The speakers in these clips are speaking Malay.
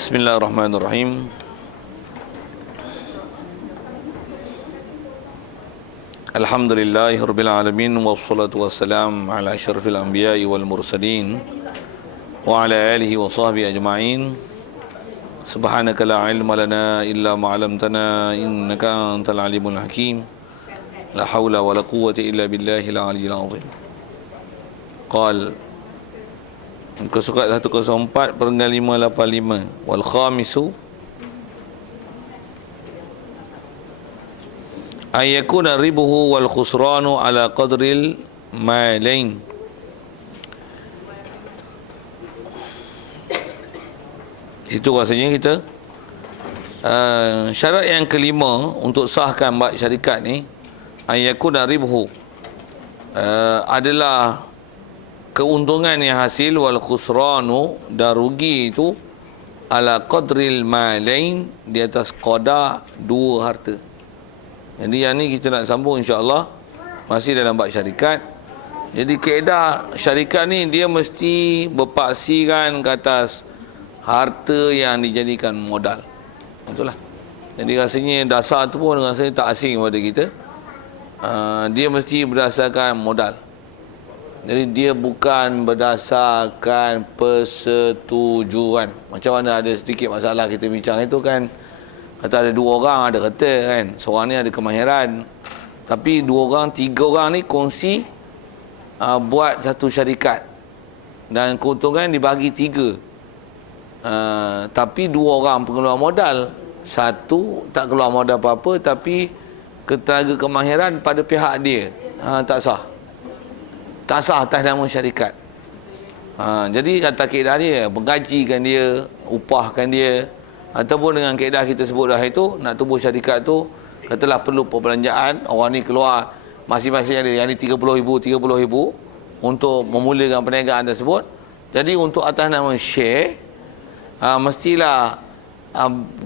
Bismillahirrahmanirrahim. Alhamdulillahirabbil alamin wassalatu wassalam ala asyrafil anbiya'i wal mursalin wa ala alihi wa sahbihi ajma'in. Subhanaka la ilma lana illa ma 'allamtana innaka antal alimul hakim. La haula wa la quwwata illa billahil aliyyil azim. Qal Kesukat 104 perenggan 585 wal khamisu ayyakuna ribuhu wal khusranu ala qadril malain. Itu rasanya kita syarat yang kelima untuk sahkan bab syarikat ni, ayyakuna ribuhu adalah keuntungan yang hasil wal khusranu dan rugi itu ala qadril malain, di atas qadar dua harta. Jadi yang ni kita nak sambung insya-Allah masih dalam bab syarikat. Jadi kaedah syarikat ni dia mesti berpaksikan ke atas harta yang dijadikan modal. Itulah. Jadi rasanya dasar tu pun rasanya tak asing kepada kita. Dia mesti berdasarkan modal. Jadi dia bukan berdasarkan persetujuan. Macam mana ada sedikit masalah kita bincang itu kan, kata ada dua orang ada kata kan, seorang ni ada kemahiran, tapi dua orang, tiga orang ni kongsi buat satu syarikat dan keuntungan dibagi tiga. Tapi dua orang pengeluar modal, satu tak keluar modal apa-apa tapi ketenaga kemahiran pada pihak dia. Tak sah. Tak sah atas nama syarikat. Jadi kata kaedah dia, menggajikan dia, upahkan dia, ataupun dengan kaedah kita sebut dah itu, nak tubuh syarikat tu, katalah perlu perbelanjaan, orang ni keluar masing-masing ada, yang ni 30,000 untuk memulakan perniagaan tersebut. Jadi untuk atas nama share, mestilah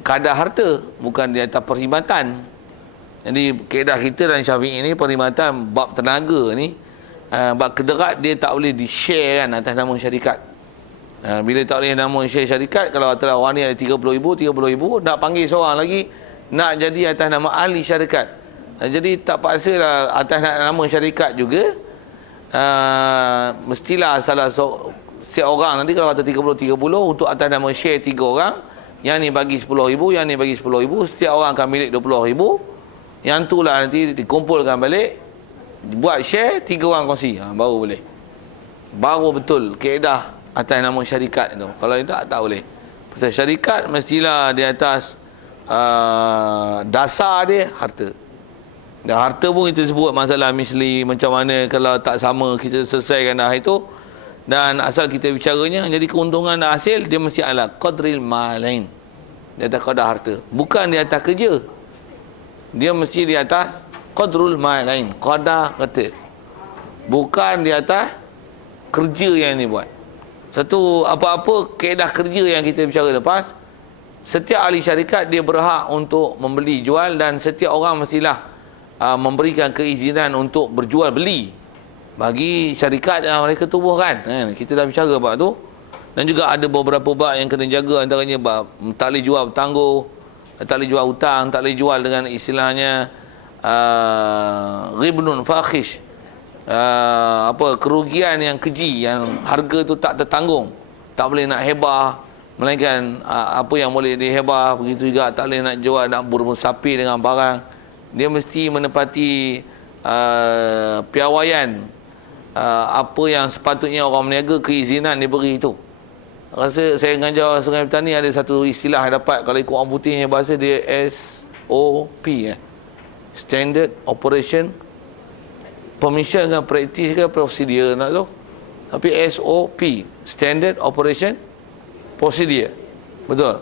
kadar harta, bukan di atas perkhidmatan. Jadi kaedah kita dan Syafi'i ni, perkhidmatan bab tenaga ni, bab kederat dia tak boleh di-share kan atas nama syarikat. Bila tak boleh nama share syarikat, kalau katalah orang ni ada 30,000 nak panggil seorang lagi nak jadi atas nama ahli syarikat. Jadi tak paksalah atas nama syarikat juga. Mestilah salah setiap orang nanti kalau kata 30 untuk atas nama share 3 orang, yang ni bagi 10,000, yang ni bagi 10,000, setiap orang akan milik 20,000. Yang tu lah nanti dikumpulkan balik, buat share, 3 orang kongsi, baru boleh. Baru betul kaedah atas nama syarikat itu. Kalau tak boleh. Pasal syarikat mestilah di atas dasar dia harta. Dan harta pun kita sebut masalah misli, macam mana kalau tak sama kita selesaikan dah itu. Dan asal kita bicaranya, jadi keuntungan hasil dia mesti ala qadril malain, di atas qadar harta, bukan di atas kerja. Dia mesti di atas qadrul malain, qadar kata, bukan di atas kerja yang ni buat. Satu apa-apa kaedah kerja yang kita bicara lepas, setiap ahli syarikat dia berhak untuk membeli jual, dan setiap orang mestilah memberikan keizinan untuk berjual beli bagi syarikat yang mereka tubuhkan. Kita dah bicara bab tu. Dan juga ada beberapa bab yang kena jaga, antaranya bab tak boleh jual bertangguh, tak boleh jual hutang, tak boleh jual dengan istilahnya ghibnun fakhish, kerugian yang keji, yang harga tu tak tertanggung. Tak boleh nak hebah, melainkan apa yang boleh dihebah. Begitu juga tak boleh nak jual, nak bermusapi dengan barang. Dia mesti menepati piawaian, apa yang sepatutnya orang berniaga keizinan diberi itu. Rasa saya mengajar Sungai Petani ada satu istilah dapat, kalau ikut orang putihnya bahasa dia SOP, Standard Operation Permission ke Practice ke Procedure nak tu. Tapi SOP, Standard Operation Procedure. Betul.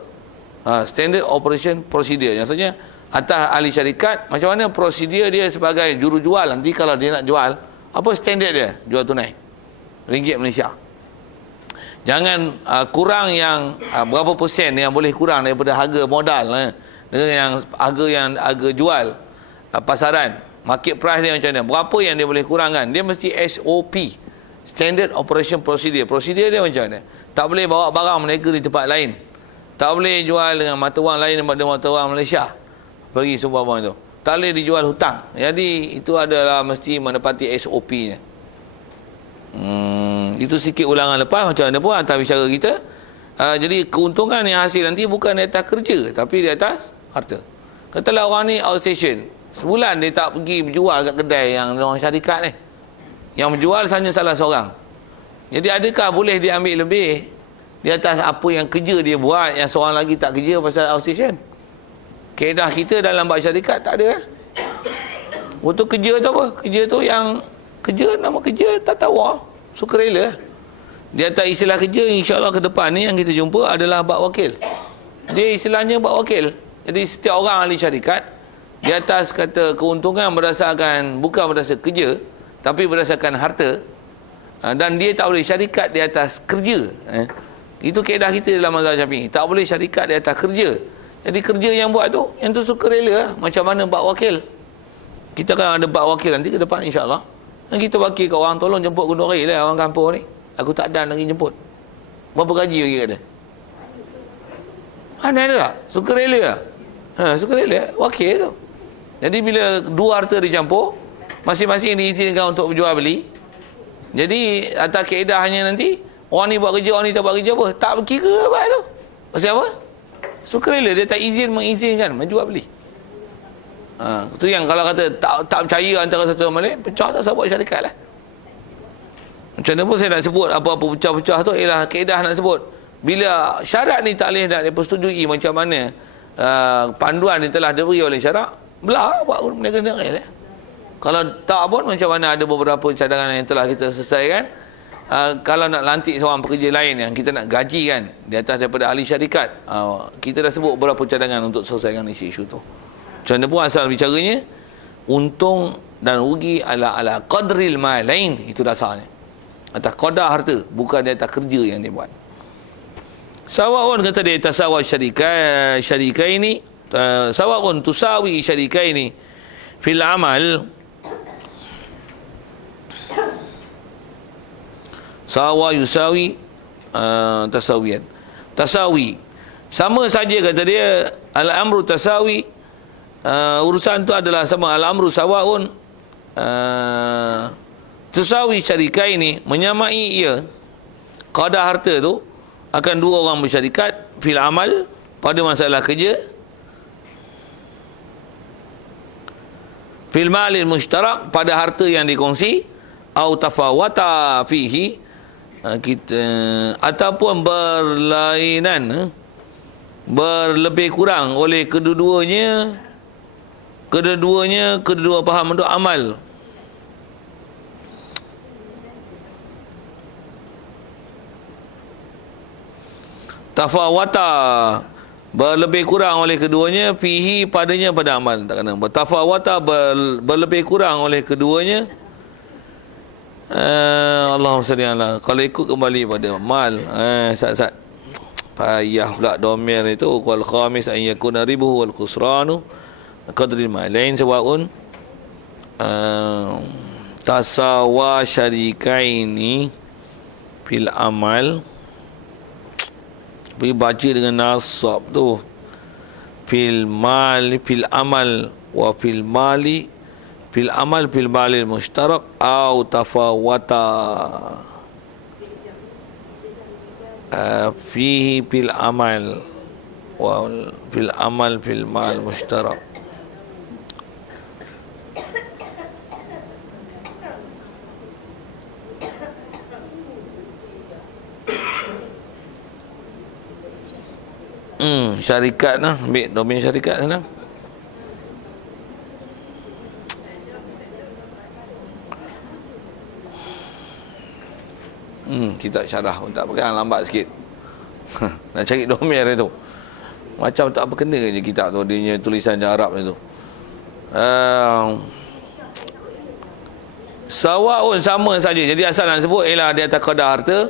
Standard Operation Procedure. Maksudnya atas ahli syarikat, macam mana prosedur dia sebagai jurujual nanti kalau dia nak jual, apa standard dia jual tunai ringgit Malaysia. Jangan kurang yang berapa persen yang boleh kurang daripada harga modal dengan yang harga jual pasaran. Market price dia macam mana, berapa yang dia boleh kurangkan. Dia mesti SOP, Standard Operation Procedure. Prosedur dia macam mana, tak boleh bawa barang mereka di tempat lain, Tak boleh jual dengan mata wang lain daripada mata wang Malaysia. Pergi seumpama itu. Tak boleh dijual hutang. Jadi itu adalah mesti menepati SOP-nya. Itu sikit ulangan lepas macam mana pun atas bicara kita. Jadi keuntungan yang hasil nanti bukan di atas kerja, tapi di atas harta. Katalah orang ni outstation, sebulan dia tak pergi berjual kat kedai yang orang syarikat ni. Yang berjual hanya salah seorang. Jadi adakah boleh dia ambil lebih di atas apa yang kerja dia buat, yang seorang lagi tak kerja pasal outstation? Kaedah kita dalam bab syarikat tak ada. Untuk kerja tu apa? Kerja tu yang kerja, nama kerja tatawah, sukarela. Di atas istilah kerja, insya-Allah ke depan ni yang kita jumpa adalah bab wakil. Dia istilahnya bab wakil. Jadi setiap orang ahli syarikat di atas kata keuntungan berdasarkan bukan berdasarkan kerja, tapi berdasarkan harta, dan dia tak boleh syarikat di atas kerja. Itu kaedah kita dalam mazhab Syafi'i. Tak boleh syarikat di atas kerja. Jadi kerja yang buat tu, yang tu sukarela. Macam mana bab wakil? Kita akan ada bab wakil nanti ke depan insya-Allah. Dan kita wakil kat orang, tolong jemput Gunung Rai lah orang kampung ni. Aku tak ada lagi jemput. Berapa gaji lagi ada? Ada tak? Sukarela lah. Sukarela, wakil tu. Jadi bila dua harta dicampur, masing-masing diizinkan untuk berjual beli. Jadi atas kaedahnya nanti, orang ni buat kerja, orang ni tak buat kerja apa? Tak berkira apa tu. Pasal apa? Sukarela, dia tak mengizinkan menjual beli. Itu yang kalau kata tak percaya antara satu sama lain, pecah tak usah buat syarikat lah. Macam mana pun saya nak sebut apa-apa pecah-pecah tu ialah kaedah nak sebut. Bila syarat ni tak boleh nak dipersetujui macam mana panduan ni telah diberi oleh syarak, belah buat berniaga sendiri lah. Kalau tak pun macam mana ada beberapa cadangan yang telah kita selesaikan. Kalau nak lantik seorang pekerja lain yang kita nak gaji kan di atas daripada ahli syarikat, kita dah sebut beberapa cadangan untuk selesaikan isu-isu tu. Macam mana pun asal bicaranya, untung dan rugi ala qadril malain, itu dasarnya. Atas qadar harta, bukan di atas kerja yang dia buat. Sawa'un kata dia tasawa syarikaini, sawa'un tusawi syarikaini fil amal, sawa yusawi tasawiyan. Tasawi sama saja kata dia, al-amru tasawi, urusan tu adalah sama, al-amru sawa'un tusawi syarikaini, menyamai ia qadar harta tu akan dua orang bersyarikat fil amal, pada masalah kerja, fil malil mushtarak, pada harta yang dikongsi, au tafawata fihi, kita ataupun berlainan, berlebih kurang oleh kedua-duanya kedua faham untuk amal. Tafawata, berlebih kurang oleh keduanya, fihi, padanya, pada amal. Tak kena bertafawata, berlebih kurang oleh keduanya. Allahumma salli ala. Kalau ikut kembali pada mal, sat payah pula domir itu. Wal khamis an yakuna ribuhu wal khusranu qadri malain sawaun tasawa syarikaini fil amal. Pergi baca dengan nasab tu, fil mal fil amal wa fil mali fil amal fil malil mushtarak au tafawata fihi fil amal wa fil amal fil mal mushtarak. Syarikat lah, ambil domain syarikat sana. Kitab syarah pun tak pegang, lambat sikit. Nak cari domain itu macam tak berkena je kitab tu, dia punya tulisan Arab itu. Sawaun, sama saja. Jadi asal nak sebut ialah dia atas qadar harta.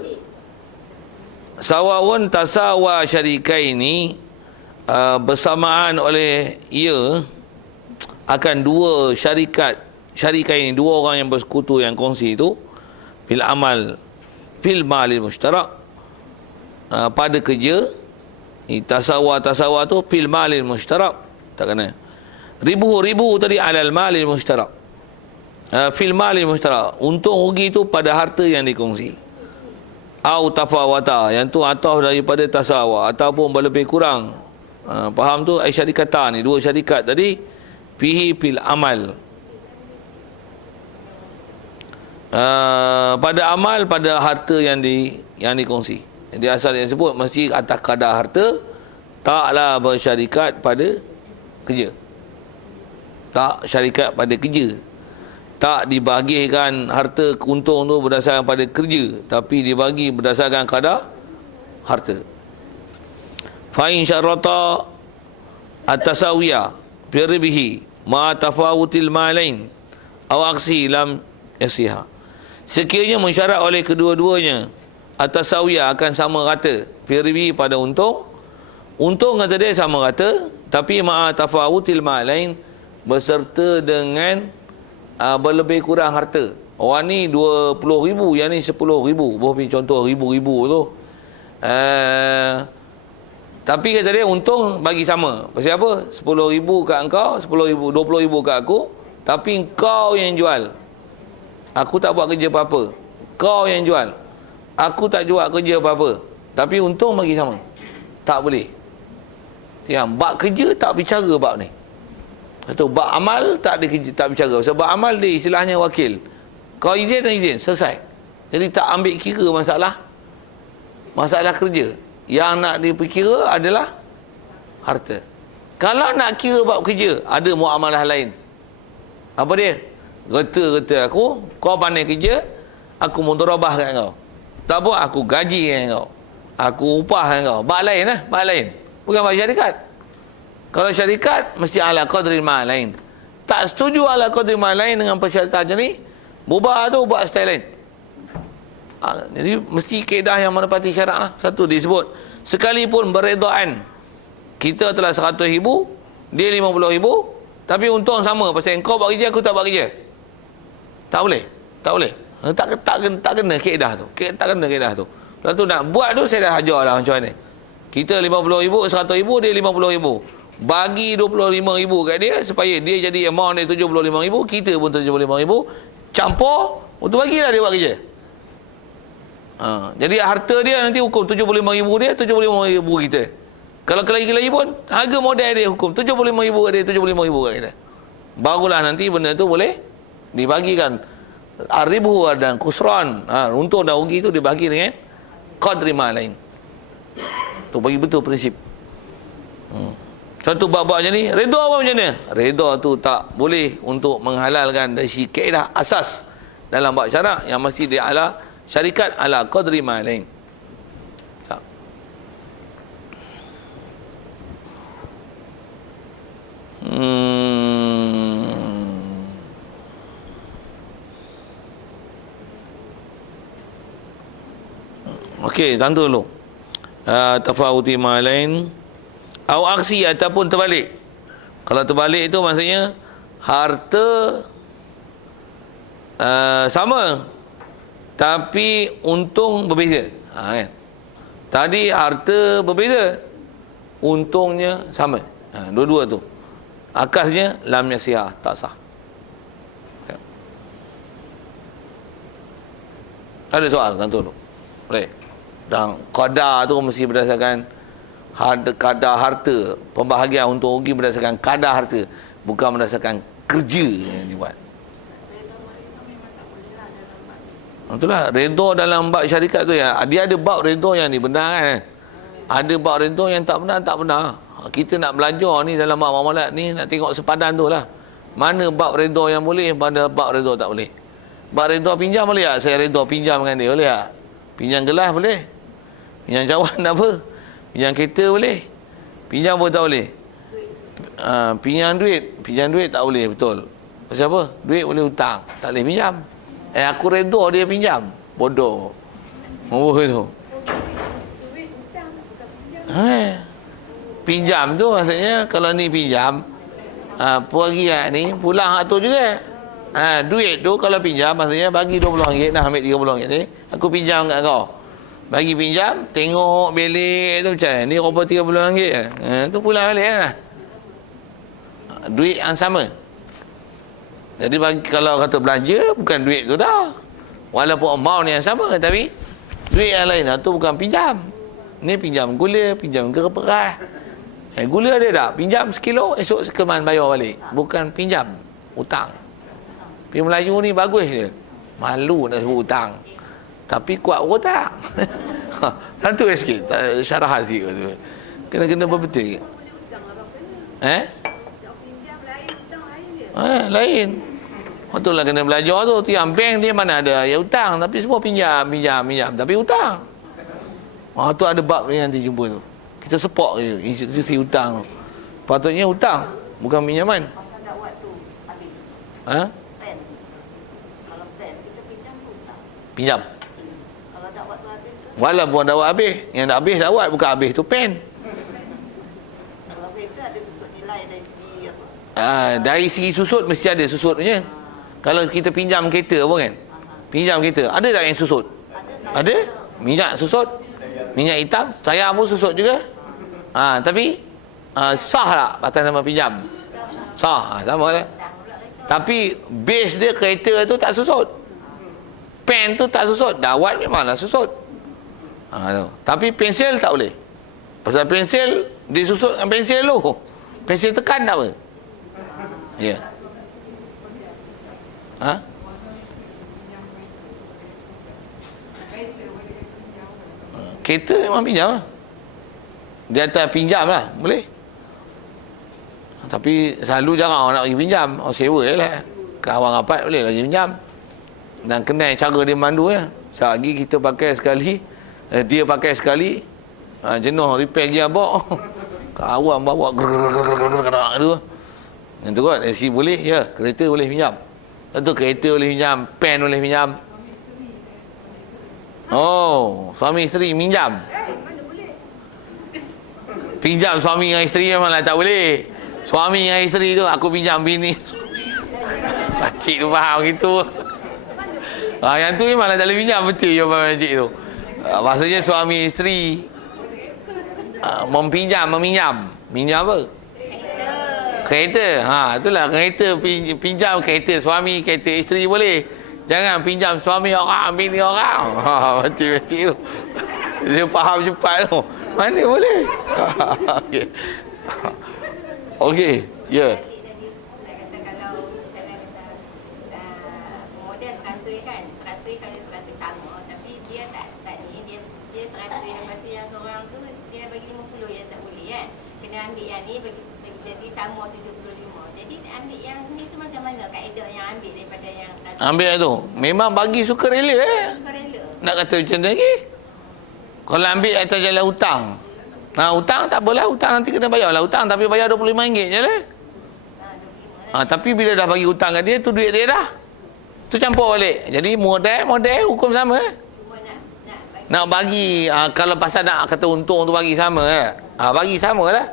Sawaun tasawa syarikaini, bersamaan oleh ia akan dua syarikaini, dua orang yang bersekutu yang kongsi itu, fil amal fil malil mushtarak, pada kerja, Tasawa tu fil malil mushtarak. Tak kena. Ribu tadi alal malil mushtarak. Fil malil mushtarak. Untung rugi tu pada harta yang dikongsi. Au tafawata, yang tu atau daripada tasawa ataupun berlebih kurang. Faham tu? Ai syarikatan ni, dua syarikat tadi fihi fil amal. Pada amal, pada harta yang dikongsi. Jadi asal yang sebut mesti atas kadar harta, taklah bersyarikat pada kerja. Tak syarikat pada kerja. Tak dibahagikan harta untung tu berdasarkan pada kerja, tapi dibagi berdasarkan kadar harta. Fa in syarata at-tasawiyah fi ribihi ma tafawutil malain aw aksi lam yasiha. Sekiranya mensyarat oleh kedua-duanya at-tasawiyah akan sama rata fi ribihi pada untung kata dia sama rata, tapi ma tafawutil malain berserta dengan berlebih kurang harta. Orang ni 20,000, yang ni 10,000. Boleh contoh ribu-ribu tu. Tapi kata dia untung bagi sama. Pasal apa? 10,000 kat engkau, 10,000, 20,000 kat aku, tapi kau yang jual. Aku tak buat kerja apa-apa. Kau yang jual. Aku tak jual kerja apa-apa. Tapi untung bagi sama. Tak boleh. Yang bab kerja tak bicara bab ni. Satu, bab amal tak bicara. Sebab amal dia istilahnya wakil. Kau izin dan izin, selesai. Jadi tak ambil kira masalah kerja. Yang nak dipikira adalah harta. Kalau nak kira bab kerja, ada muamalah lain. Apa dia? Reta aku, kau pandai kerja, aku mudharabah kat kau. Tak apa, aku gaji kat kau. Aku upah kat kau. Bab lain lah, bab lain. Bukan bab syarikat. Kalau syarikat mesti ala qadri ma lain. Tak setuju ala qadri ma lain dengan persyaratan macam ni, mubah tu buat style lain. Jadi mesti kaedah yang menepati syarak lah. Satu disebut, sekalipun beredaan kita telah 100,000, dia 50,000, tapi untung sama pasal kau buat kerja, aku tak buat kerja. Tak boleh. Tak kena kaedah tu. Tak kena kaedah tu. Lepas tu nak buat tu saya dah ajar lah macam mana. Kita 50,000, 100,000, dia 50,000. Bagi 25,000 kat dia supaya dia jadi amount dia 75,000, kita pun 75,000, campur untuk bagilah dia buat kerja. Jadi harta dia nanti hukum 75,000 dia, 75,000 kita. Kalau lagi pun harga modal dia hukum 75,000 kat dia, 75,000 kat kita. Barulah nanti benda tu boleh dibagikan. Aribu dan kusran, untung dan rugi tu dibagi dengan qadri ma lain. Tu bagi betul prinsip. Satu bab-bab macam ni, redha apa macam mana? Redha tu tak boleh untuk menghalalkan dari si kaedah asas dalam bab syarak yang mesti dia ala syarikat ala qadri ma lain. Okey, tentu dulu. Tafawuti ma lain au aksi ataupun terbalik. Kalau terbalik itu maksudnya harta sama tapi untung berbeza. Kan? Tadi harta berbeza, untungnya sama. Dua-dua tu. Akasnya lam yasihah, tak sah. Ada soal tentu dulu. Boleh. Dan qadar tu mesti berdasarkan kadar harta. Pembahagian untuk rugi berdasarkan kadar harta, bukan berdasarkan kerja yang dibuat. Itulah redha dalam bab syarikat tu ya. Dia ada bab redha yang dibenarkan. Ada bab redha yang tak benar. Kita nak belajar ni dalam bab muamalat ni, nak tengok sepadan tu lah. Mana bab redha yang boleh, mana bab redha tak boleh. Bab redha pinjam boleh tak? Saya redha pinjam dengan dia, boleh tak? Pinjam gelas boleh. Pinjam cawan apa? Pinjam kereta boleh. Pinjam pun tak boleh. Pinjam duit tak boleh, betul. Pasal apa? Duit boleh hutang, tak boleh pinjam. Aku redha dia pinjam. Bodoh. Oh itu. Pinjam tu maksudnya kalau ni pinjam, pergi ni pulang hak tu juga. Duit tu kalau pinjam maksudnya bagi RM20 nak ambil RM30 ni, aku pinjam kat kau. Bagi pinjam, tengok belik tu macam ni rupa RM30. Tu pulang balik lah. Duit yang sama. Jadi kalau kata belanja, bukan duit tu dah. Walaupun amount yang sama, tapi duit yang lain tu bukan pinjam. Ni pinjam gula, pinjam beras. Gula ada tak? Pinjam sekilo, esok sekeman bayar balik. Bukan pinjam, hutang. Tapi Melayu ni bagus je. Malu nak sebut hutang. Tapi kuat hutang. Satu sikit, syarah sikit tu. Kena berbetul. Lain. Betul lah, kena belajar tu. Tiang bank dia mana ada ya hutang, tapi semua pinjam, tapi hutang. Tu ada bab ni nanti jumpa tu. Kita support je institusi hutang tu. Patutnya hutang, bukan pinjaman. Pasal dakwat tu habis. Pen. Kalau pen kita pinjam tu hutang. Pinjam. Kalau dakwat tu habis ke? Walaupun dakwat habis, yang dah habis dakwat, bukan habis tu pen. Kalau kereta ada susut nilai dari segi apa? Dari segi susut mesti ada susutnya. Kalau kita pinjam kereta apa kan? Pinjam kereta, ada tak yang susut? Ada. Minyak susut. Minyak hitam, saya pun susut juga. Tapi sah tak atas nama pinjam? Sah, sama lah. Tapi base dia kereta tu tak susut. Pen tu tak susut. Dawat memanglah susut. Tapi pensel tak boleh. Pasal pensel disusut dengan pensel tu. Pensel tekan tak apa. Ya. Kereta memang pinjam lah. Dia atas pinjam lah, boleh. Tapi selalu jarang orang nak pergi pinjam. Orang sewa je lah. Kawan rapat boleh lah pinjam. Dan kenal cara dia mandu ya. Selagi kita pakai sekali, dia pakai sekali, jenuh repair gearbox. Kawan bawa gerak tu. Yang tu kot, AC boleh, ya. Kereta boleh pinjam. Tentu kereta boleh pinjam, pen boleh pinjam. Oh, suami isteri minjam. Mana boleh? Pinjam suami dengan isteri memanglah tak boleh. Suami dengan isteri tu aku pinjam bini. Makcik tu faham gitu. Yang tu memanglah tak boleh pinjam, betul jawapan makcik tu. Maksudnya suami isteri meminjam. Minjam apa? Kereta. Itulah kereta, pinjam kereta suami, kereta isteri boleh. Jangan pinjam suami orang, bini orang. Macam-macam tu. Dia faham cepat tu. Mana boleh? Okey. Okey, ya. Model teratur kan. Teratur kalau teratur sama. Tapi dia tak ni. Dia teratur lepas tu yang seorang tu dia bagi 50 yang tak boleh kan. Kena ambil yang ni bagi jadi sama 75. Jadi ambil yang ni tu macam mana kaedah yang ambil daripada yang ambil tu memang bagi suka rela suka rela. Nak kata macam ni lagi. Kalau ambil atas jalan hutang, hutang tak apalah, hutang nanti kena bayar lah hutang, tapi bayar RM25 je lah. Tapi bila dah bagi hutang kat dia tu, duit dia dah tu campur balik. Jadi model hukum sama. Nak bagi kalau pasal nak kata untung tu bagi sama bagi sama lah.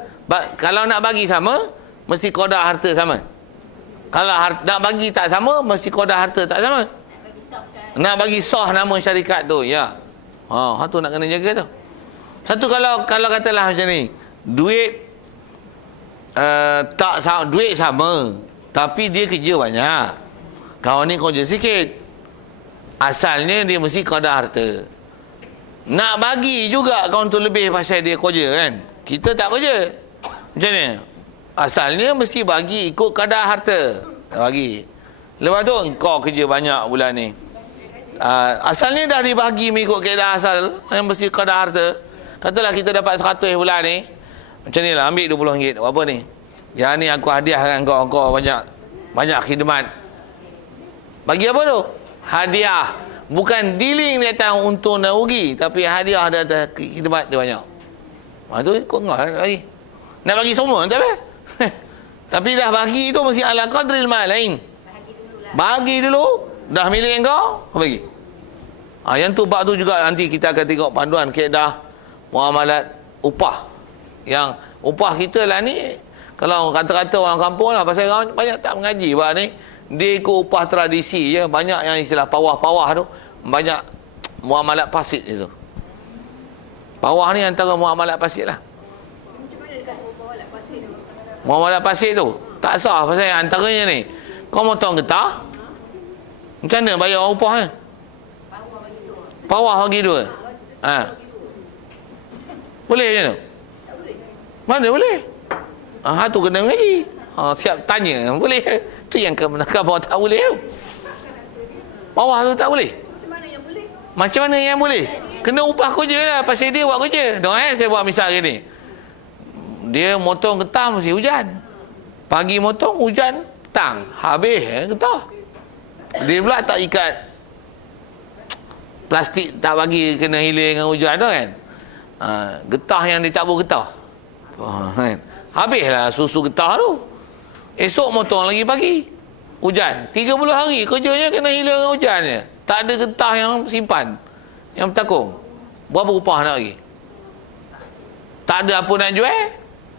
Kalau nak bagi sama mesti kodak harta sama. Kalau nak bagi tak sama, mesti kodak harta tak sama. Nak bagi sah nama syarikat tu, ya. Tu nak kena jaga tu. Satu kalau katalah macam ni, duit tak sama, duit sama, tapi dia kerja banyak. Kawan ni kerja sikit. Asalnya dia mesti kodak harta. Nak bagi juga kawan tu lebih pasal dia kerja kan. Kita tak kerja. Macam ni. Asalnya mesti bagi ikut kadar harta. Bagi. Lepas tu kau kerja banyak bulan ni. Asalnya dah dibagi mengikut kadar asal yang mesti kadar harta. Katalah kita dapat 100 bulan ni. Macam ni lah, ambil RM20. Apa ni? Yang ni aku hadiahkan kau banyak khidmat. Bagi apa tu? Hadiah. Bukan dealing dia atas untung dan rugi, tapi hadiah dia atas khidmat dia banyak. Tu kau ngah lagi. Nak bagi semua tak apa. Tapi dah bagi tu mesti ala qadril mal lain. Bagi dulu, dah milik kau bagi. Yang tu bab tu juga nanti kita akan tengok panduan kaedah muamalat upah. Yang upah kita lah ni, kalau kata-kata orang kampung lah, pasal orang banyak tak mengaji bab ni, dia ikut upah tradisi je. Banyak yang istilah pawah-pawah tu, banyak muamalat fasid itu. Bawah ni antara muamalat fasid lah. Muamalat fasid tu tak sah pasal antaranya ni. Kau motong getah, macam mana bayar upah ni? Bawah bagi dua. Ha. Boleh macam tu? Mana boleh? Ha, tu kena mengaji. Ha, siap tanya. Boleh. Tu yang kenapa bawah tak boleh tu. Bawah tu tak boleh. Macam mana yang boleh? Kena upah kerja lah. Pasal dia buat kerja. Tengok saya buat misal ni. Dia motong getah mesti hujan. Pagi motong hujan. Petang. Habis getah. Dia pula tak ikat plastik, tak bagi kena hilang dengan hujan tu kan. Getah yang ditabur getah. Kan? Habislah susu getah tu. Esok motong lagi pagi. Hujan. 30 hari kerjanya kena hilang dengan hujan je. Tak ada getah yang simpan, yang bertakung. Berapa upah nak bagi? Tak ada apa nak jual.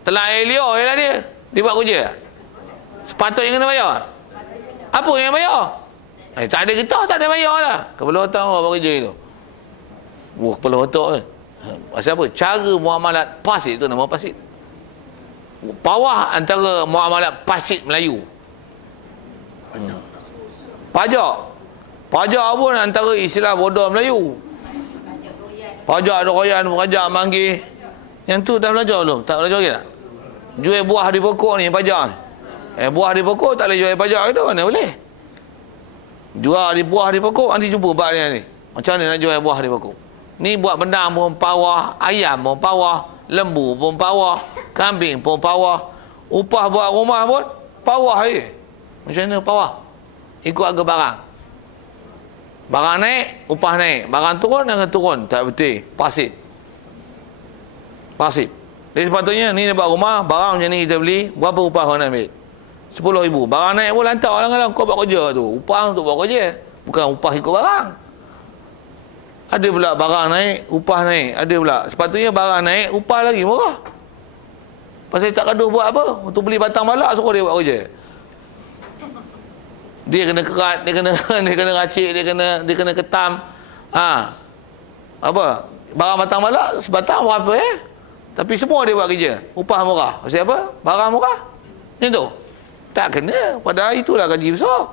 Telah air liur je lah dia. Dia buat kerja. Sepatutnya kena bayar. Apa yang bayar? Tak ada getah, tak ada bayar lah. Kepala otak orang buat kerja tu. Kepala otak ke? Pasal apa? Cara muamalat fasid tu nama fasid. Bawah antara muamalat fasid Melayu. Pajak. Pajak pun antara istilah bodoh Melayu. Pajak doyan, pajak manggih. Yang tu dah belajar belum? Tak belajar lagi tak? Jual buah di pokok ni pajak ni. Buah di pokok tak boleh jual pajak itu, mana boleh? Jual di buah di pokok, nanti cuba bab dia ni. Macam mana nak jual buah di pokok? Ni buat benda pun pawah, ayam pun pawah, lembu pun pawah, kambing pun pawah. Upah buat rumah pun pawah je. Macam mana pawah? Ikut harga barang. Barang naik, upah naik. Barang turun, jangan turun. Tak betul. Fasid. Fasid. Jadi sepatutnya ni buat rumah, barang macam ni kita beli, berapa upah kau nak ambil? 10,000. Barang naik pun lantak kadang-kadang kau buat kerja tu. Upah untuk buat kerja. Bukan upah ikut barang. Ada pula barang naik, upah naik. Ada pula. Sepatutnya barang naik, upah lagi murah. Pasal tak gaduh buat apa? Untuk beli batang balak suruh dia buat kerja. Dia kena kerat, dia kena dia kena racik, dia kena ketam. Apa? Barang batang balak sebatang berapa Tapi semua dia buat kerja. Upah murah. Pasal apa? Barang murah. Macam tu. Tak kena. Padahal itulah gaji besar.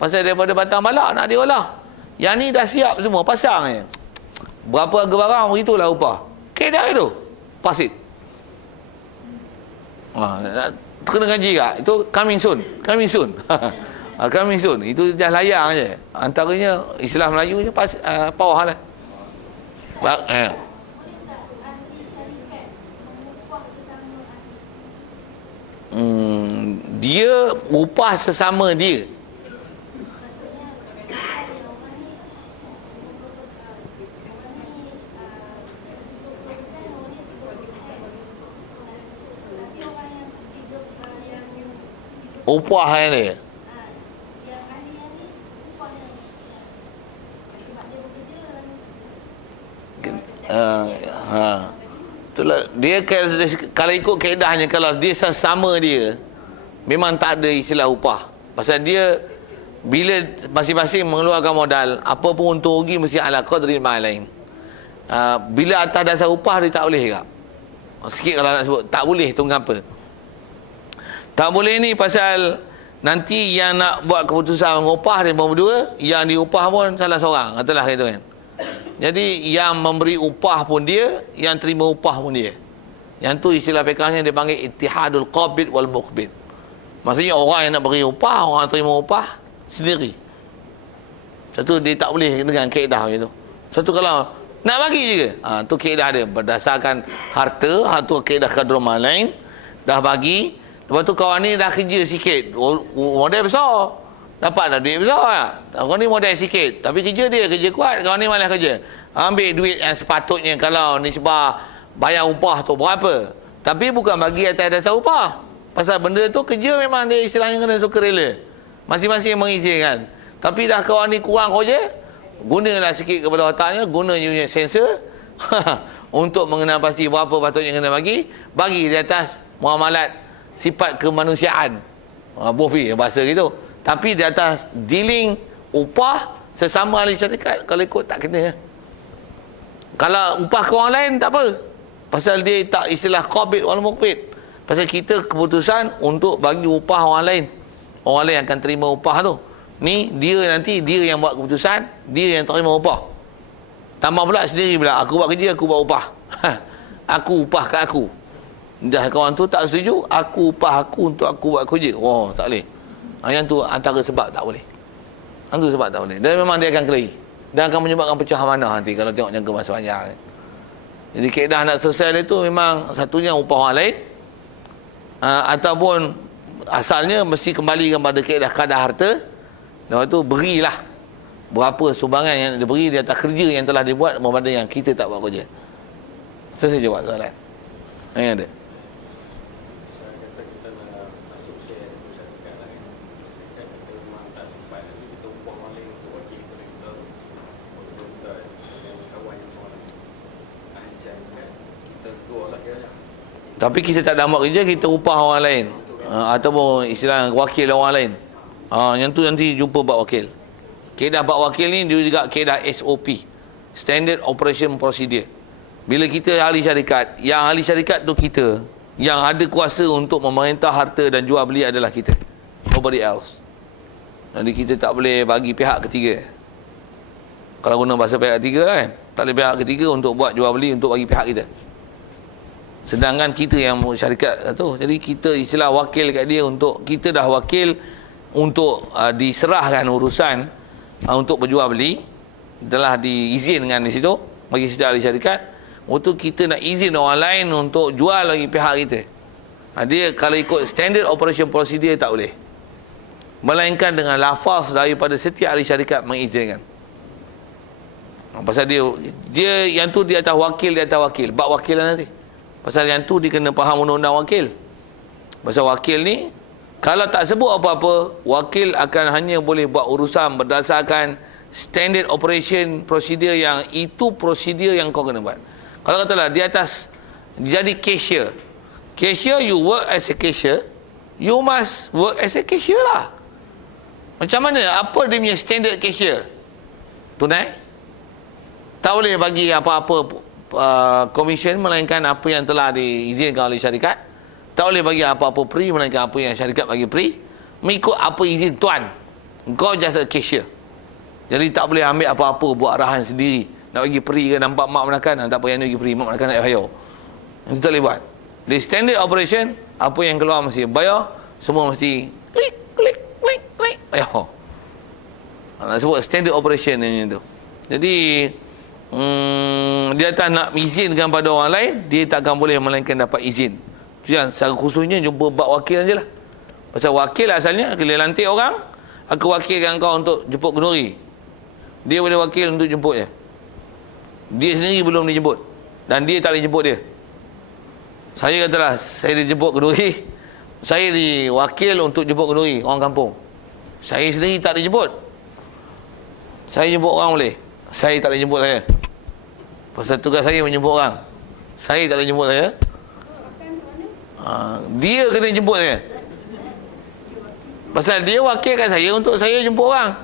Pasal daripada batang balak nak diolah. Yang ni dah siap semua. Pasang je. Berapa harga barang, begitulah upah. Kedah itu. Fasid. Kena gaji tak? Itu coming soon. Coming soon. Coming soon. Itu dah layang je. Antaranya Islam Melayu je bawah lah. Dia upah sesama dia. Upah dia. Itulah dia kalau ikut kaedahnya, kalau dia sesama dia memang tak ada istilah upah. Pasal dia bila masing-masing mengeluarkan modal, apa pun untung rugi mesti ala qadri ma'alain. Bila atas dasar upah dia tak boleh tak? Sikit kalau nak sebut tak boleh tu apa? Tak boleh ni pasal nanti yang nak buat keputusan mengupah dia berdua, yang diupah pun salah seorang, katalah gitu kan. Jadi yang memberi upah pun dia, yang terima upah pun dia. Yang tu istilah fiqahnya dia panggil ittihadul qabid wal muqbid. Maksudnya orang yang nak beri upah, orang terima upah sendiri. Satu dia tak boleh dengan kaedah gitu. Satu kalau nak bagi juga, tu kaedah dia berdasarkan harta, tu kaedah qadrul malain dah bagi. Lepas tu kawan ni dah kerja sikit, modal besar, dapat dah duit besar lah. Kawan ni modal sikit, tapi kerja dia kerja kuat, kawan ni malas kerja. Ambil duit yang sepatutnya kalau nisbah bayar upah tu berapa. Tapi bukan bagi atas dasar upah. Pasal benda tu kerja memang dia istilahnya kena sukarela. Masing-masing mengizinkan. Tapi dah kawan ni kurang kerja, gunalah sikit kepada otaknya, guna unit sensor untuk mengenal pasti berapa patutnya kena bagi di atas muamalat sifat kemanusiaan. Bofi bahasa gitu. Tapi di atas dealing upah sesama ahli syarikat, kalau ikut tak kena. Kalau upah ke orang lain, tak apa. Pasal dia tak istilah qabid wal muqbid. Pasal kita keputusan untuk bagi upah orang lain. Orang lain akan terima upah tu. Ni dia nanti, dia yang buat keputusan, dia yang terima upah. Tambah pula sendiri pula, aku buat kerja, aku buat upah. Aku upah kat aku. Dah kawan tu tak setuju, aku upah aku untuk aku buat kerja. Oh, tak boleh. Yang tu antara sebab tak boleh. Yang tu sebab tak boleh. Dan memang dia akan kelahi. Dan akan menyebabkan pecah amanah nanti kalau tengok jangka masa panjang. Jadi kaedah nak selesai itu memang satunya upah orang lain, ataupun asalnya mesti kembali kepada kaedah kadar harta. Lepas tu berilah berapa sumbangan yang diberi di atas kerja yang telah dibuat berbanding yang kita tak buat kerja. Saya jawab soalan. Yang ada. Tapi kita tak ada buat kerja, kita upah orang lain, ataupun istilah wakil orang lain. Yang tu nanti jumpa bab wakil. Kaedah bab wakil ni dia juga kaedah SOP, Standard Operation Procedure. Bila kita ahli syarikat, yang ahli syarikat tu kita, yang ada kuasa untuk memerintah harta dan jual beli adalah kita, nobody else. Jadi kita tak boleh bagi pihak ketiga. Kalau guna bahasa pihak ketiga kan, tak boleh pihak ketiga untuk buat jual beli untuk bagi pihak kita. Sedangkan kita yang syarikat tu, jadi kita istilah wakil kat dia, untuk kita dah wakil untuk diserahkan urusan untuk berjual beli, telah diizinkan di situ bagi setiap ahli syarikat. Untuk kita nak izin orang lain untuk jual lagi pihak kita, dia kalau ikut standard operation procedure tak boleh, melainkan dengan lafaz daripada setiap ahli syarikat mengizinkan. Pasal dia yang tu di atas wakil, di atas wakil, bab wakilan nanti. Pasal yang tu dia kena faham undang-undang wakil. Pasal wakil ni kalau tak sebut apa-apa, wakil akan hanya boleh buat urusan berdasarkan standard operation procedure, yang itu prosedur yang kau kena buat. Kalau katalah di atas jadi cashier, you work as a cashier, you must work as a cashier lah. Macam mana? Apa dia punya standard cashier? Tunai? Tak boleh bagi apa-apa komisen melainkan apa yang telah diizinkan oleh syarikat. Tak boleh bagi apa-apa free melainkan apa yang syarikat bagi free, mengikut apa izin tuan. Kau just a cashier. Jadi tak boleh ambil apa-apa buat arahan sendiri. Nak bagi free ke, nampak mak menakan, tak apa yang bagi free, mak menakan nak bayar. Itu tak boleh buat. Di standard operation, apa yang keluar mesti bayar, semua mesti klik klik klik klik bayar. Nak sebut standard operation yang tu. Jadi dia tak nak izinkan pada orang lain, dia takkan boleh melainkan dapat izin. Itu yang secara khususnya jumpa bab wakil je lah. Pasal wakil asalnya bila lantik orang, aku wakilkan kau untuk jemput kenduri, dia boleh wakil untuk jemput je. Dia sendiri belum dijemput, dan dia tak boleh jemput dia. Saya katalah saya dijemput kenduri, saya diwakil untuk jemput kenduri orang kampung. Saya sendiri tak dijemput. Saya jemput orang boleh, saya tak boleh jemput saya. Pasal tugas saya menjemput orang, saya tak boleh jemput saya. Dia kena jemput saya. Pasal dia wakilkan saya untuk saya jemput orang.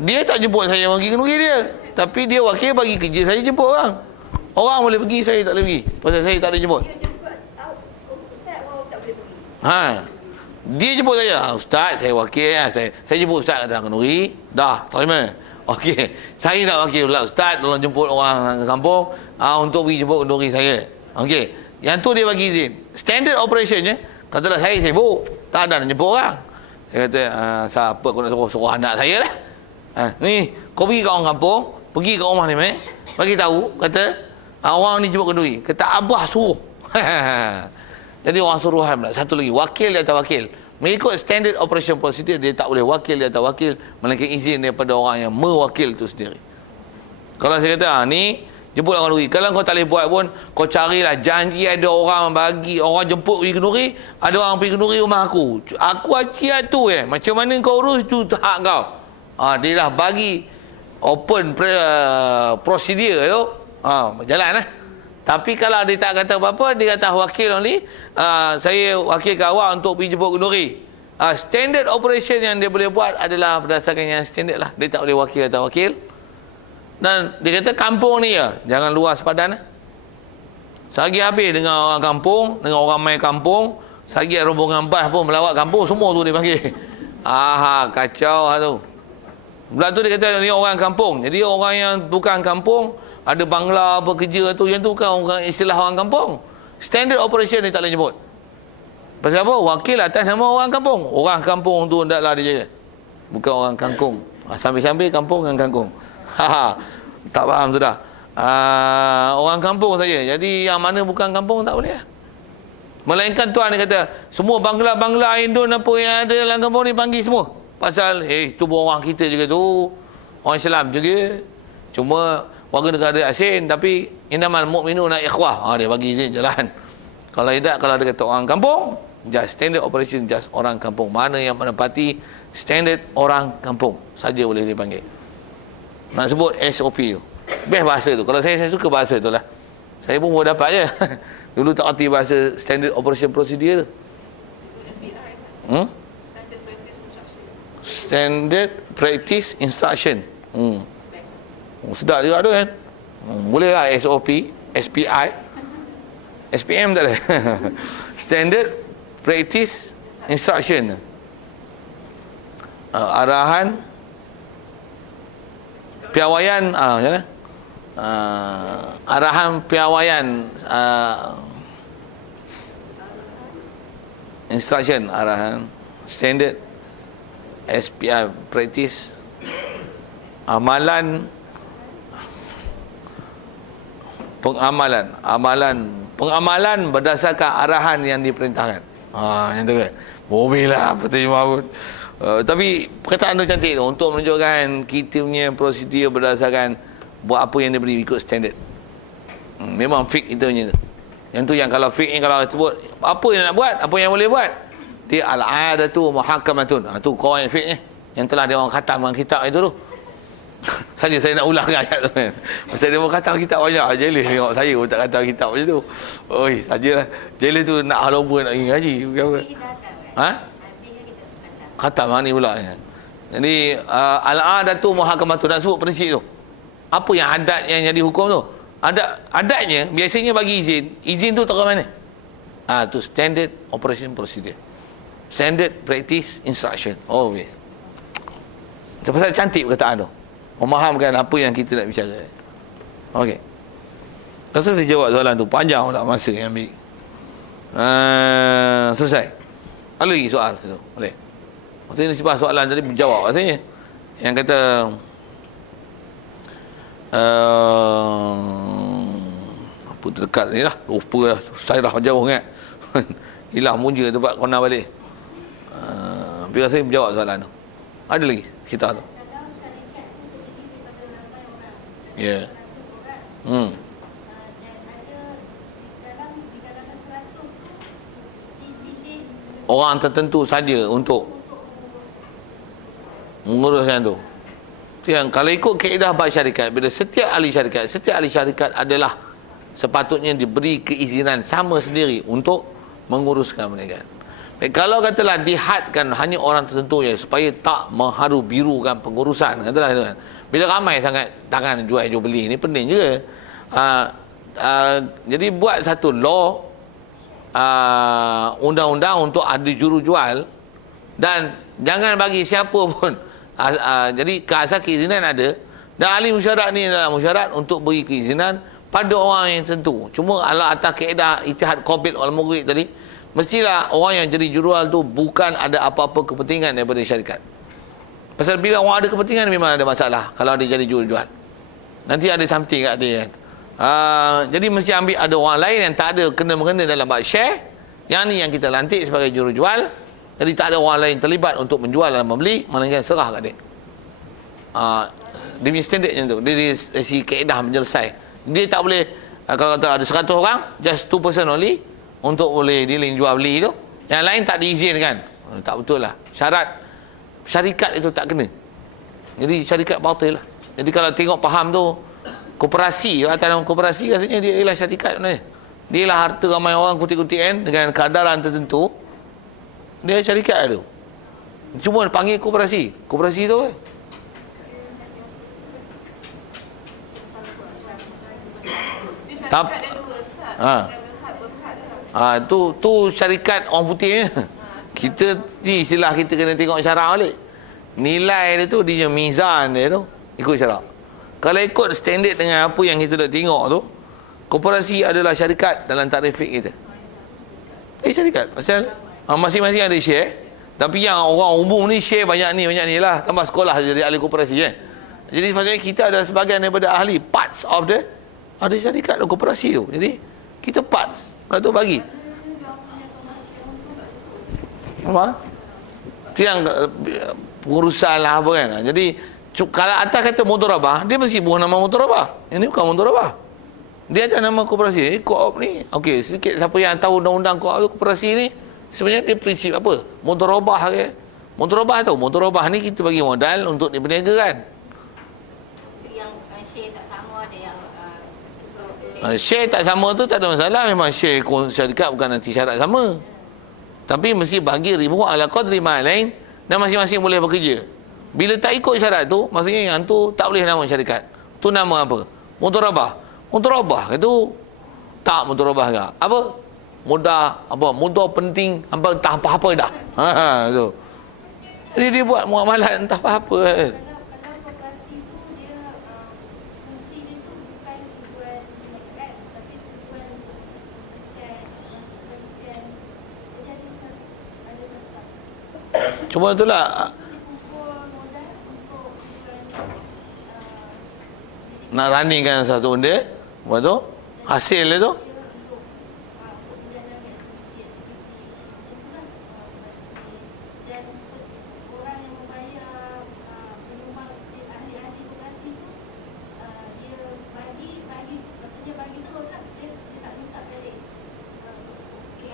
Dia tak jemput saya bagi kenduri dia, tapi dia wakil bagi kerja saya jemput orang. Orang boleh pergi, saya tak boleh pergi pasal saya tak boleh jemput. Dia jemput saya, ustaz saya wakil, saya jemput ustaz kata kenduri, dah terima. Okey, saya nak wakil pula ustaz tolong jemput orang kampung untuk pergi jemput kenduri saya. Okey, yang tu dia bagi izin. Standard operationnya, katalah saya sibuk, tak ada nak jemput orang. Saya kata, siapa aku nak suruh anak saya lah. Ni, kau pergi ke orang kampung, pergi ke rumah ni, bagi tahu, kata, orang ni jemput kenduri. Kata, abah suruh. Jadi orang suruhan pula. Satu lagi, wakil di atas wakil. Mengikut standard operation procedure, dia tak boleh wakil di atas wakil, melainkan izin daripada orang yang mewakil itu sendiri. Kalau saya kata, ni, jemput orang kenduri. Kalau kau tak boleh buat pun, kau carilah janji ada orang bagi, orang jemput pergi kenduri, ada orang pergi kenduri rumah aku. Aku aciat tu macam mana kau urus tu hak kau. Dia dah bagi open procedure tu. Berjalan lah. Tapi kalau dia tak kata apa-apa, dia kata wakil only, saya wakilkan awak untuk pergi jemput kenduri. Standard operation yang dia boleh buat adalah berdasarkan yang standard lah. Dia tak boleh wakil atau wakil. Dan dia kata kampung ni ya, jangan luas padan. Sehari habis dengan orang kampung, dengan orang main kampung, sehari rombongan bas pun melawat kampung, semua tu dia panggil. Aha, kacau lah tu. Sebab tu dia kata ni orang kampung. Jadi orang yang bukan kampung, ada bangla apa kerja tu, yang tu bukan orang, istilah orang kampung. Standard operation ni tak boleh nyebut. Pasal apa? Wakil atas nama orang kampung. Orang kampung tu hendaklah dia jaga. Bukan orang kangkung. Sambil-sambil kampung dengan kangkung. Tak faham sudah. Orang kampung saja. Jadi yang mana bukan kampung tak boleh. Melainkan Tuan dia kata, semua bangla-bangla Indon apa yang ada dalam kampung ni panggil semua. Pasal tu orang kita juga tu. Orang Islam juga. Cuma warga negara asing, tapi innamal mu'minuna ikhwah. Dia bagi izin jalan. Kalau tidak, kalau dia kata orang kampung, just standard operation, just orang kampung. Mana yang menepati standard orang kampung saja boleh dipanggil. Nak sebut SOP tu. Best bahasa tu. Kalau saya suka bahasa tu lah. Saya pun baru dapat je. Dulu tak erti bahasa standard operation procedure tu. Standard practice instruction. Sedap juga tu kan. Boleh lah SOP, SPI, SPM tak ada. Standard practice instruction. Arahan piawaian, macam mana? Arahan piawaian instruction, arahan standard SPI practice, amalan, pengamalan berdasarkan arahan yang diperintahkan. Yang tu kan. Mobil lah apa terjemah pun. Tapi perkataan tu cantik tu, untuk menunjukkan kita punya prosedur berdasarkan buat apa yang dia beri ikut standard. Memang fix itu punya tu. Yang tu yang kalau fix ni, kalau sebut apa yang nak buat, apa yang boleh buat, dia al-adatu muhakamatun. Tu kau yang fix ni, yang telah dia orang khatam dengan kitab itu tu. Saja saya nak ulang ayat tu kan. Pasal dia orang khatam kitab banyak. Jelis tengok saya pun tak khatam kitab macam tu. Oi, sajalah. Jelis tu nak halomba nak pergi ngaji. Khatam ni pula. Jadi al-adatu muhakamatun, nak sebut prinsip tu. Apa yang adat yang jadi hukum tu? Adatnya biasanya bagi izin. Izin tu tahu mana? Tu standard operation procedure. Standard practice instruction. Oh yes. Pasal cantik perkataan tu. Memahamkan apa yang kita nak bicara. Okey. Rasa saya jawab soalan tu. Panjang pula masa yang ambil. Selesai. Ada lagi soal? Boleh. Maksudnya sebab soalan tadi menjawab rasanya. Yang kata apa terdekat ni lah, lupa lah, saya dah jauh kan. Hilang punca tempat corner balik. Tapi saya menjawab soalan tu. Ada lagi kita tu. Ya. Orang tertentu saja untuk menguruskan tu. Yang kalau ikut kaedah bab syarikat, bila setiap ahli syarikat adalah sepatutnya diberi keizinan sama sendiri untuk menguruskan mereka. Kalau katalah dihadkan hanya orang tertentu ya, supaya tak mengharu birukan pengurusan, katalah itu kan. Bila ramai sangat tangan jual beli ni penting juga. Jadi buat satu law, undang-undang untuk ada juru jual, dan jangan bagi siapa pun. Jadi keasal keizinan ada, dan ahli musyarat ni adalah musyarat untuk beri keizinan pada orang yang tertentu. Cuma ala atas kaedah Ittihad Qabil wal Mughrid tadi, mestilah orang yang jadi jurujual tu bukan ada apa-apa kepentingan daripada syarikat. Pasal bila orang ada kepentingan memang ada masalah kalau dia jadi jurujual. Nanti ada something kat dia kan. Jadi mesti ambil ada orang lain yang tak ada kena-mengena dalam bab share. Yang ni yang kita lantik sebagai jurujual. Jadi tak ada orang lain terlibat untuk menjual dan membeli, melainkan serah kat dia. Dia punya standard macam tu. Dia dari segi kaedah menyelesai. Dia tak boleh, kalau ada 100 orang, just 2% only untuk boleh dealing jual beli tu. Yang lain tak diizinkan. Tak betul lah. Syarat syarikat itu tak kena. Jadi syarikat batil lah. Jadi kalau tengok faham tu, koperasi, atas nama koperasi rasanya dia ialah syarikat sebenarnya. Dia ialah harta ramai orang kutik-kutik kan, dengan kadaran tertentu. Dia syarikat tu. Cuma panggil koperasi. Koperasi tu Tap, ada dua Ustaz. ha. Berhad lah. Tu syarikat orang putih. Kita ni istilah kita kena tengok syarak balik. Nilai dia tu dia mizan dia tu ikut syarak. Kalau ikut standard dengan apa yang kita dah tengok tu, koperasi adalah syarikat dalam tarikh kita. Syarikat pasal masing-masing ada share. Tapi yang orang umum ni share banyak ni lah. Tambah sekolah jadi ahli koperasi kan. Jadi sepatutnya kita adalah sebahagian daripada ahli parts of the ada syarikat dan koperasi tu. Jadi kita parts. Lepas tu bagi. Apa? Itu yang pengurusan lah apa kan. Jadi kalau atas kata mudharabah, dia mesti buah nama mudharabah. Ini bukan mudharabah. Dia ada nama koperasi. Koop ni. Okey, sedikit siapa yang tahu undang-undang koop tu, koperasi ni sebenarnya dia prinsip apa? Mudharabah ke? Mudharabah tu. Mudharabah ni kita bagi modal untuk diperniagakan. Yang share tak sama, ada yang Share tak sama tu tak ada masalah. Memang share syarikat bukan nanti syarat sama. Tapi mesti bagi ribu ala qadri ma lain dan masing-masing boleh bekerja. Bila tak ikut syarat tu, maksudnya yang tu tak boleh nama syarikat. Tu nama apa? Mudharabah. Mudharabah itu tak mudharabah ke? Apa? Mudah penting entah apa-apa dah. Tu. Jadi dia buat muamalah entah apa-apa. kalau koperasi tu dia fungsi dia tu bukan tujuan kan, tapi tujuan pendidikan jadi ada masalah. Cuma itulah Kumpul modal untuk tujuan nak runningkan satu benda. Lepas tu hasil dia tu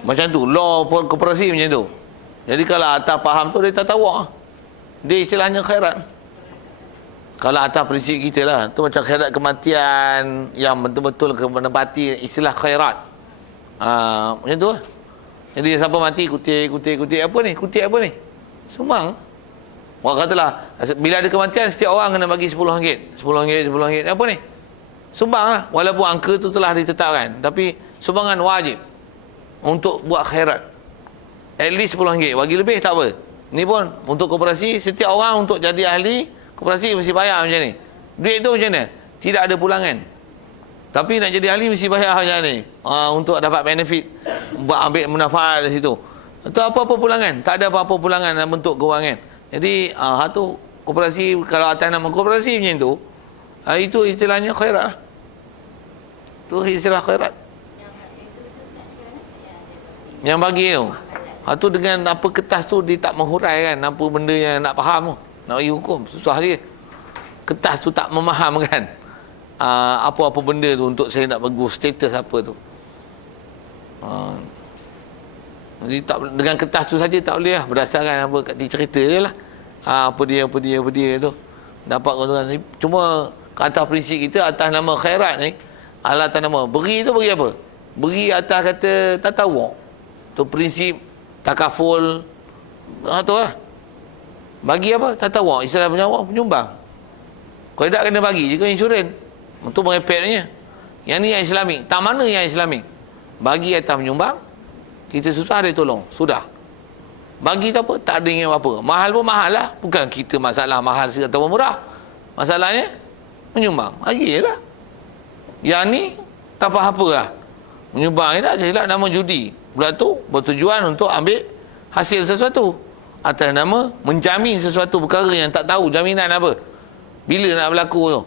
macam tu, law koperasi macam tu. Jadi kalau atas faham tu dia tak tahu. Dia istilahnya khairat. Kalau atas prinsip kita lah, tu macam khairat kematian yang betul-betul menepati istilah khairat. Macam tu lah. Jadi siapa mati kutip apa ni? Kutip apa ni? Sumbang. Orang katalah bila ada kematian setiap orang kena bagi RM10. RM10. Apa ni? Sumbang lah. Walaupun angka tu telah ditetapkan, tapi sumbangan wajib untuk buat khairat. At least RM10. Bagi lebih tak apa. Ni pun untuk koperasi, setiap orang untuk jadi ahli koperasi mesti bayar macam ni. Duit tu macam mana? Tidak ada pulangan. Tapi nak jadi ahli mesti bayar macam ni. Untuk dapat benefit, buat ambil manfaat dari situ. Atau apa-apa pulangan. Tak ada apa-apa pulangan dalam bentuk kewangan. Jadi tu koperasi, kalau atas nama koperasi macam tu, itu istilahnya khairat. Tu istilah khairat. Yang bagi tu. Tu dengan apa kertas tu dia tak menghurai kan apa benda yang nak faham tu. Nak bagi hukum susah dia. Kertas tu tak memahamkan apa-apa benda tu untuk saya nak bagus status apa tu. Jadi tak, dengan kertas tu saja tak boleh lah, berdasarkan apa kat cerita je lah. Apa dia tu dapat keuntungan. Cuma atas prinsip kita atas nama khairat ni, atas nama beri tu beri apa? Beri atas kata tatawuk. Tu prinsip takaful. Tu lah. Bagi apa? Tatawuk. Istilah penyumbang. Kau tidak kena bagi juga insurans untuk merepeknya. Yang ni yang Islamik. Tak mana yang Islamik? Bagi atas menyumbang, kita susah dia tolong. Sudah. Bagi tu apa? Tak ada ingin apa. Mahal pun mahal lah. Bukan kita masalah mahal atau murah. Masalahnya menyumbang. Bagilah. Yang ni tak apa-apa lah. Menyumbang ni tak silap nama judi. Bulan tu bertujuan untuk ambil hasil sesuatu. Atas nama menjamin sesuatu perkara yang tak tahu jaminan apa. Bila nak berlaku tu.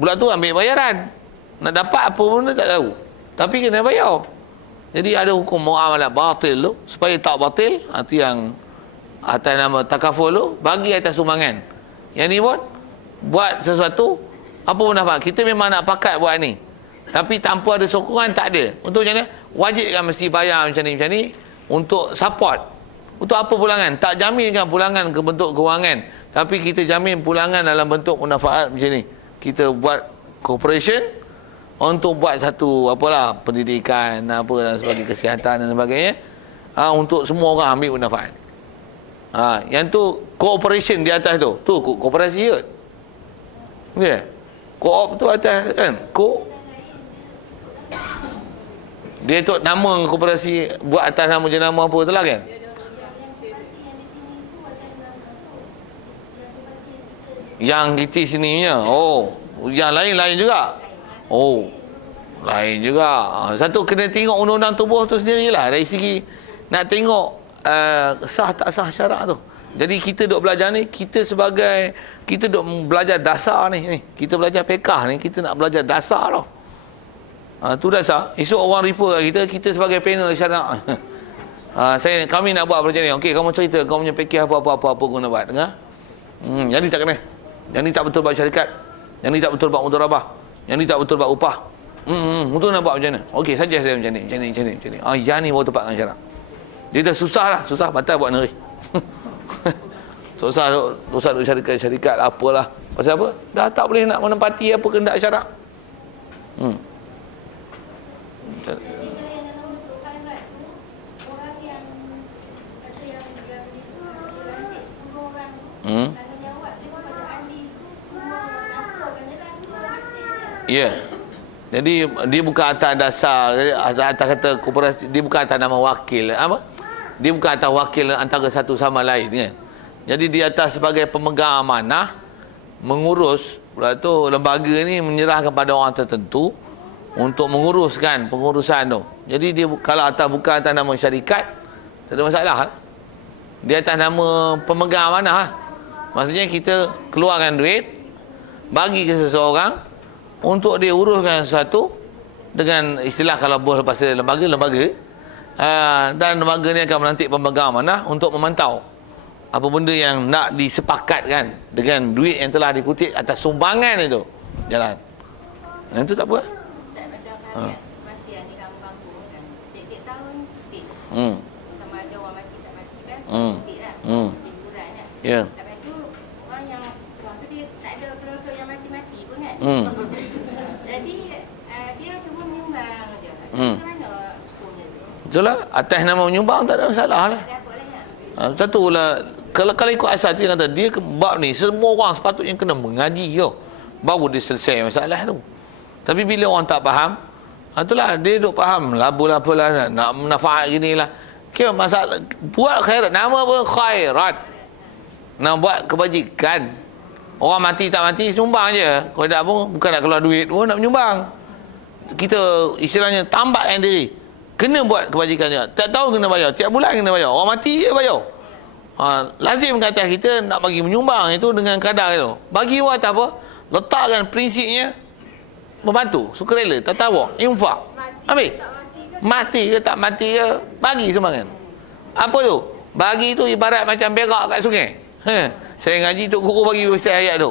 Bulan tu ambil bayaran. Nak dapat apa pun tak tahu. Tapi kena bayar. Jadi ada hukum muamalah batil tu. Supaya tak batil. Itu yang atas nama takaful tu. Bagi atas sumbangan. Yang ni pun buat sesuatu. Apa pun dapat. Kita memang nak pakat buat ni. Tapi tanpa ada sokongan tak ada. Untuk macam mana? Wajib kan mesti bayar macam ni. Untuk support. Untuk apa pulangan? Tak jaminkan pulangan ke bentuk kewangan. Tapi kita jamin pulangan dalam bentuk manfaat macam ni. Kita buat corporation untuk buat satu apalah pendidikan apa dan sebagainya, kesihatan dan sebagainya. Untuk semua orang ambil manfaat. Yang tu cooperation di atas tu. Tu kooperasi je. Okey. Koop tu atas kan. Dia tu nama koperasi buat atas nama jenama apa tu lah kan? Yang kita sini punya. Oh, yang lain-lain juga. Oh, lain juga. Satu kena tengok undang-undang tubuh tu sendirilah dari segi nak tengok sah tak sah syarak tu. Jadi kita duk belajar ni, kita duk belajar dasar ni. Kita belajar fiqh ni, kita nak belajar dasar tau. Tu dasar. Esok orang refer kat kita sebagai panel syarak. Kami nak buat macam ni. Okey, kamu cerita kamu punya fikir apa kau nak buat. Dengar? Yang ni tak kena. Yang ni tak betul buat syarikat. Yang ni tak betul buat mudharabah. Yang ni tak betul buat upah. Betul nak buat macam mana? Okey, saja saya macam ni. Yang ni baru tepat dengan syarak. Dia dah susah lah. Susah batal buat negeri. susah duk syarikat apalah. Pasal apa? Dah tak boleh nak menempati apa kehendak syarak. Ya. Jadi dia bukan atas dasar atas kata koperasi, dia bukan atas nama wakil apa? Dia bukan atas wakil antara satu sama lain kan. Jadi dia atas sebagai pemegang amanah mengurus, pula tu lembaga ni menyerahkan pada orang tertentu untuk menguruskan pengurusan tu. Jadi dia kalau bukan atas nama syarikat tak ada masalah. Dia atas nama pemegang amanah. Maksudnya kita keluarkan duit bagi ke seseorang untuk dia uruskan sesuatu dengan istilah kalau bos lepas lembaga dan lembaga ni akan melantik pemegang amanah untuk memantau apa benda yang nak disepakatkan dengan duit yang telah dikutip atas sumbangan itu jalan. Yang tu tak apa. Tak macam mati yang di kampung-kampung kan. Tiap-tiap tahun cuti. Sama ada orang mati tak mati kan. Cuti lah. Hiburan kan. Ya. Lepas tu orang yang waktu dia tak ada keluarga yang mati-mati pun kan. Jadi dia cuma menyumbang je. Macam mana punya tu? Betul lah. Atas nama menyumbang tak ada masalah lah. Ada apa lah. Satu lah. Kalau ikut asal dia kata dia bab ni semua orang sepatutnya kena mengaji yo. Baru dia selesai masalah tu. Tapi bila orang tak faham, itulah dia duk faham labu-labulah nak manfaat gini lah. Kira masalah buat khairat, nama apa khairat. Nak buat kebajikan. Orang mati tak mati sumbang je. Kalau tak pun bukan nak keluar duit pun nak menyumbang. Kita istilahnya tambahkan diri. Kena buat kebajikan je. Tak tahu kena bayar. Tiap bulan kena bayar. Orang mati je bayar. Lazim kata kita nak bagi menyumbang itu dengan kadar itu. Bagi buat apa? Letakkan prinsipnya membantu, sukarela, tatawuk, infak. Ambil. Mati ke tak mati ke, bagi sumbangan. Apa tu? Bagi tu ibarat macam berak kat sungai. Saya ngaji Tok Guru bagi ayat tu.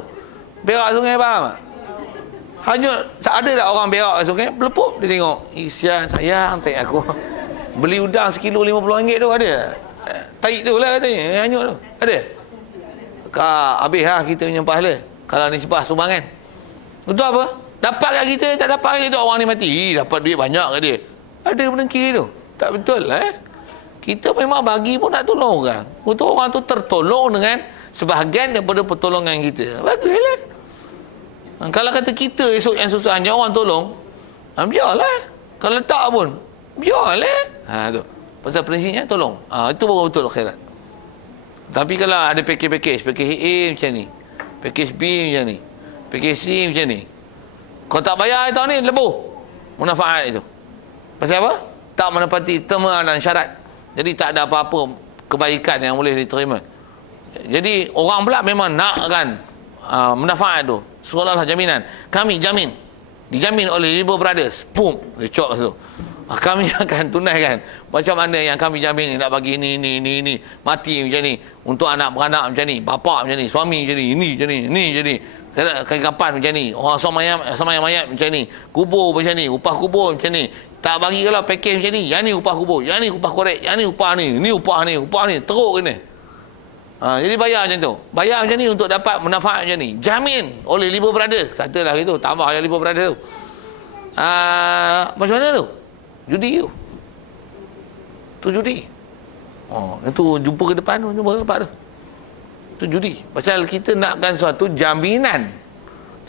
Berak sungai faham tak? Hanya ada tak orang berak kat sungai, pelepup dia tengok. Isian sayang tak aku. Beli udang sekilo RM50 tu ada. Tarik tu lah katanya, hanyut tu. Ada? Habis lah kita punya pahala. Kalau ni sebah sumbangan. Itu apa? Dapat kat kita, tak dapat kat kita, orang ni mati. Dapat duit banyak kat dia. Ada berdengki tu. Tak betul lah. Kita memang bagi pun nak tolong orang. Untuk orang tu tertolong dengan sebahagian daripada pertolongan kita. Baguslah. Kalau kata kita esok yang susah, hanya orang tolong, biarlah. Kalau tak pun, biarlah. Tu. Pasal prinsipnya tolong. Itu baru betul khairat. Tapi kalau ada package A macam ni, package B macam ni, package C macam ni, kau tak bayar tahun ni, lebuh manfaat itu. Pasal apa? Tak menepati terma dan syarat. Jadi tak ada apa-apa kebaikan yang boleh diterima. Jadi orang pula memang nakkan manfaat tu. Seolah-olah jaminan. Kami jamin. Dijamin oleh Libo Brothers. Pum, dia cok tu. Kami akan tunaikan macam mana yang kami jamin nak bagi ni mati macam ni, untuk anak beranak macam ni, bapa macam ni, suami macam ni, ini macam ni, kapan macam ni, orang sama mayat macam ni, kubur macam ni, upah kubur macam ni. Tak bagi kalau package macam ni, yang ni upah kubur, yang ni upah korek, yang ni upah ni upah ni teruk kena. Jadi bayar macam tu. Bayar macam ni untuk dapat manfaat macam ni. Jamin oleh Libo Brothers. Katalah gitu, tambah yang Libo Brothers tu. Macam mana tu? Judi tu. Tu judi. Itu jumpa ke depan, jumpa ke depan tu. Tu judi. Pasal kita nakkan suatu jaminan.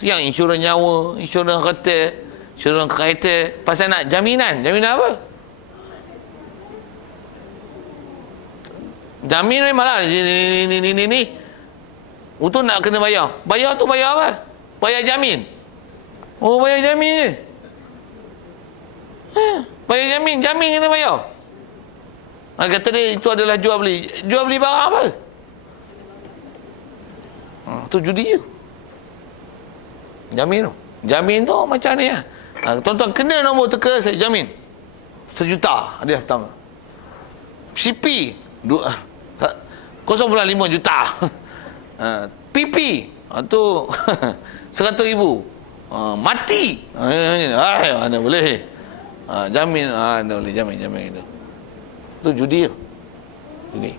Tu yang insurans nyawa, insurans kereta, insurans kereta. Pasal nak jaminan. Jaminan apa? Jamin memanglah ni. Untuk nak kena bayar. Bayar tu bayar apa? Bayar jamin. Oh, bayar jamin je. Bayar jamin kena bayar. Kata dia itu adalah jual beli. Jual beli barang apa? Tu judi je. Jamin tu. Jamin tu macam ni lah. Tuan-tuan kena nombor teka, saya jamin. 1 juta hadiah pertama. CP 0.5 juta. PP tu 100,000. Mati. Mana boleh. Jamin, anda boleh jamin itu. Tu judi tu. Judi.